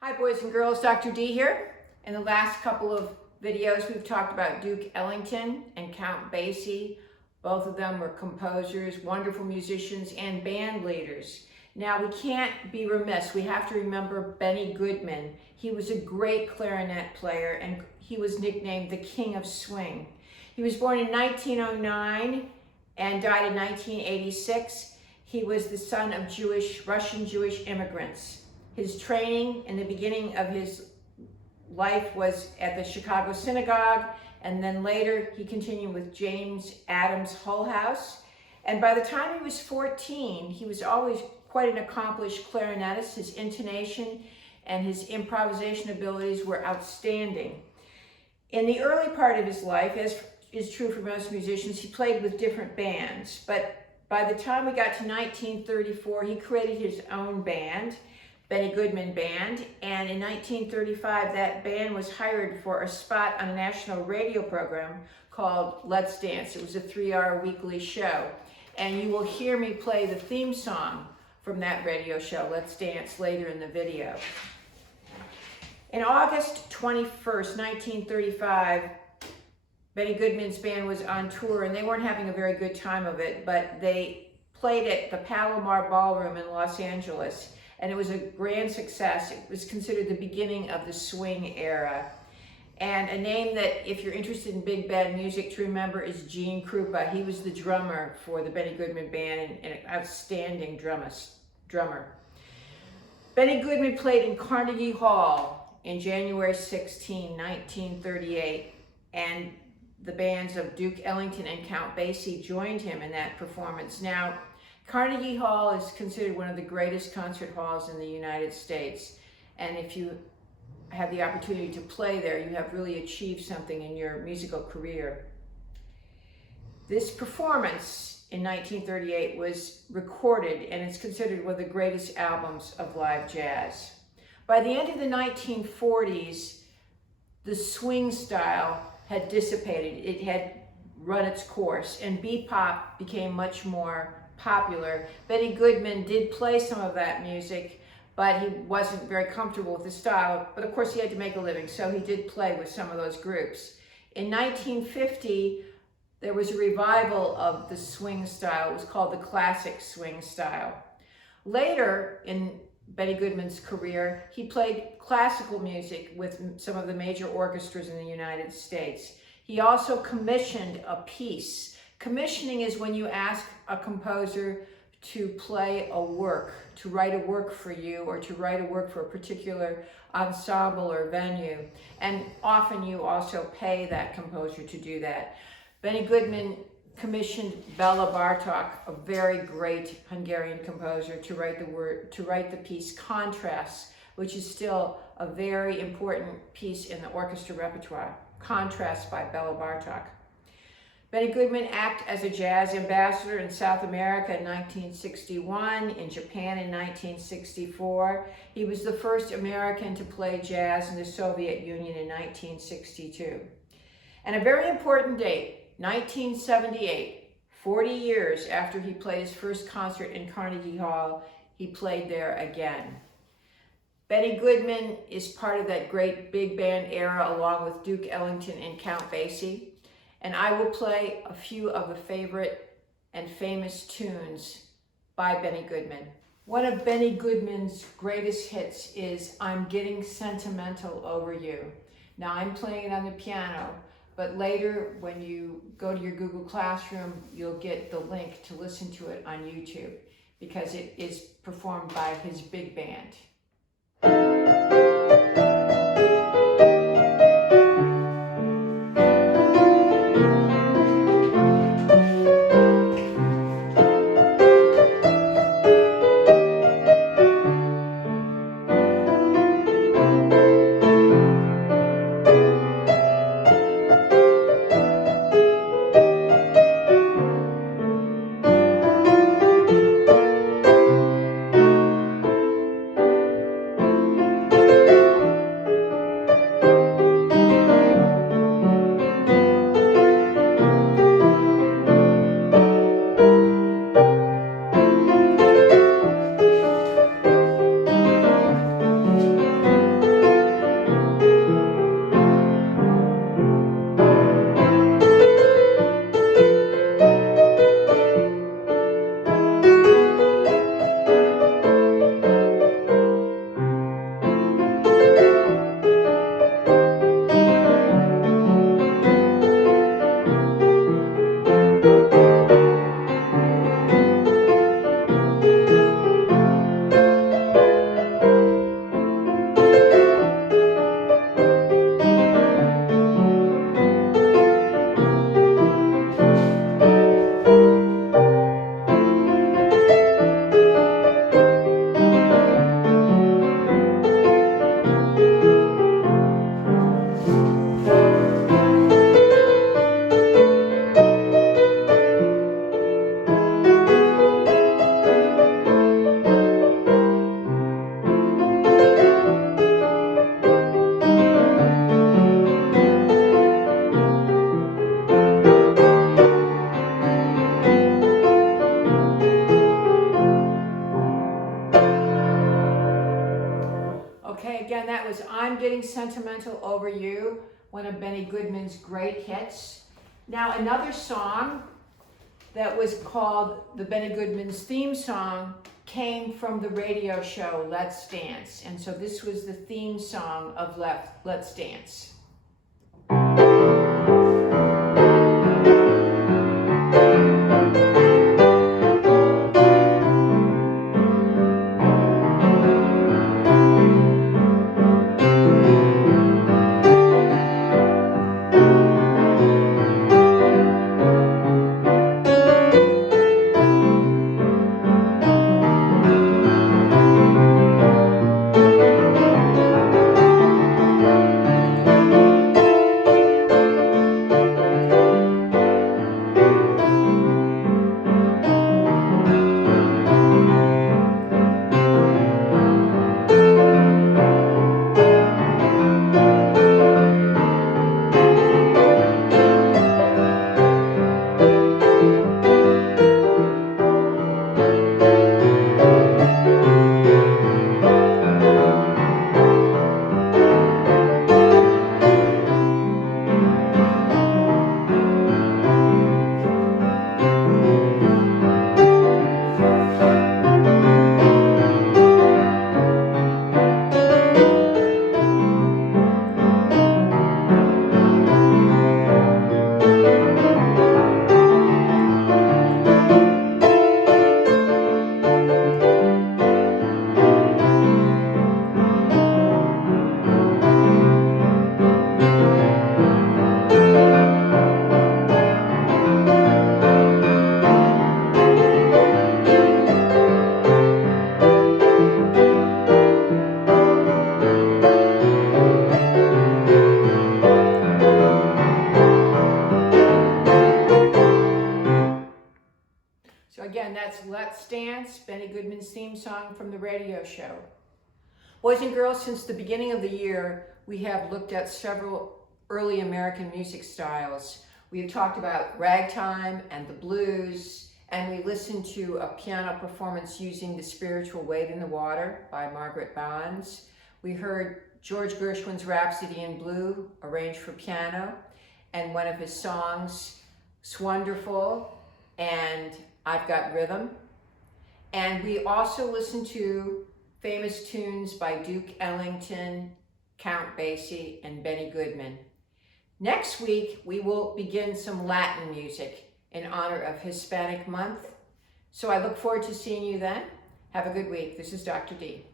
Hi boys and girls, Dr. D here. In the last couple of videos we've talked about Duke Ellington and Count Basie. Both of them were composers, wonderful musicians, and band leaders. Now we can't be remiss, we have to remember Benny Goodman. He was a great clarinet player and he was nicknamed the King of Swing. He was born in 1909 and died in 1986. He was the son of Russian Jewish immigrants. His training in the beginning of his life was at the Chicago Synagogue, and then later he continued with James Adams Hull House. And by the time he was 14, he was always quite an accomplished clarinetist. His intonation and his improvisation abilities were outstanding. In the early part of his life, as is true for most musicians, he played with different bands. But by the time we got to 1934, he created his own band, Benny Goodman Band, and in 1935 that band was hired for a spot on a national radio program called Let's Dance. It was a 3-hour weekly show, and you will hear me play the theme song from that radio show, Let's Dance, later in the video. In August 21st, 1935, Benny Goodman's band was on tour, and they weren't having a very good time of it, but they played at the Palomar Ballroom in Los Angeles. And it was a grand success. It was considered the beginning of the swing era. And a name that, if you're interested in big band music, to remember is Gene Krupa. He was the drummer for the Benny Goodman Band and an outstanding drummer. Benny Goodman played in Carnegie Hall in January 16, 1938, and the bands of Duke Ellington and Count Basie joined him in that performance. Now, Carnegie Hall is considered one of the greatest concert halls in the United States. And if you have the opportunity to play there, you have really achieved something in your musical career. This performance in 1938 was recorded, and it's considered one of the greatest albums of live jazz. By the end of the 1940s, the swing style had dissipated. It had run its course, and bebop became much more popular. Benny Goodman did play some of that music, but he wasn't very comfortable with the style. But of course he had to make a living, so he did play with some of those groups. In 1950, there was a revival of the swing style. It was called the classic swing style. Later in Benny Goodman's career, he played classical music with some of the major orchestras in the United States. He also commissioned a piece. Commissioning is when you ask a composer to play a work, to write a work for you, or to write a work for a particular ensemble or venue. And often you also pay that composer to do that. Benny Goodman commissioned Bela Bartok, a very great Hungarian composer, to write the piece Contrasts, which is still a very important piece in the orchestra repertoire. Contrasts by Bela Bartok. Benny Goodman acted as a jazz ambassador in South America in 1961, in Japan in 1964. He was the first American to play jazz in the Soviet Union in 1962. And a very important date, 1978, 40 years after he played his first concert in Carnegie Hall, he played there again. Benny Goodman is part of that great big band era along with Duke Ellington and Count Basie. And I will play a few of the favorite and famous tunes by Benny Goodman. One of Benny Goodman's greatest hits is I'm Getting Sentimental Over You. Now I'm playing it on the piano, but later when you go to your Google Classroom, you'll get the link to listen to it on YouTube because it is performed by his big band. Okay, again, that was I'm Getting Sentimental Over You, one of Benny Goodman's great hits. Now, another song that was called the Benny Goodman's theme song came from the radio show Let's Dance. And so this was the theme song of Let's Dance. So again, that's Let's Dance, Benny Goodman's theme song from the radio show. Boys and girls, since the beginning of the year, we have looked at several early American music styles. We've talked about ragtime and the blues, and we listened to a piano performance using The Spiritual Wade in the Water by Margaret Bonds. We heard George Gershwin's Rhapsody in Blue, arranged for piano, and one of his songs, Swonderful, and I've Got Rhythm. And we also listened to famous tunes by Duke Ellington, Count Basie, and Benny Goodman. Next week, we will begin some Latin music in honor of Hispanic Month. So I look forward to seeing you then. Have a good week. This is Dr. D.